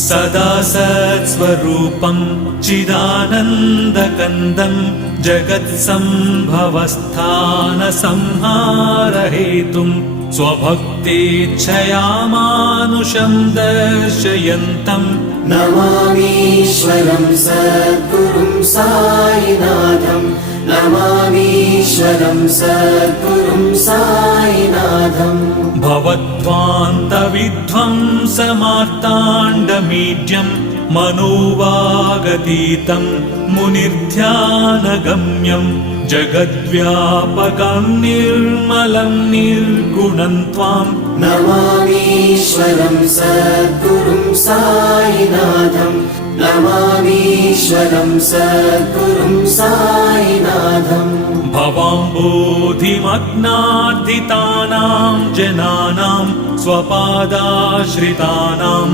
सदा सत्स्वरूपं चिदानन्दकन्दं जगत्सम्भवस्थानसंहारहेतुं स्वभक्तेच्छया मानुषं दर्शयन्तं नमामीश्वरं सद्गुरुं साईनाथं नमामीश्वरं सद्गुरुं साईनाथं भवद्वान्तविध्वंसमार्ताण्डमीड्यं मनोवागतीतं मुनिर्ध्यानगम्यं जगद्व्यापकं निर्मलं निर्गुणं त्वां नमामीश्वरं सद्गुरुं साईनाथं नमामीश्वरं सद्गुरुं साईनाथं भवाम्बोधिमग्नार्दितानां जनानां स्वपादाश्रितानां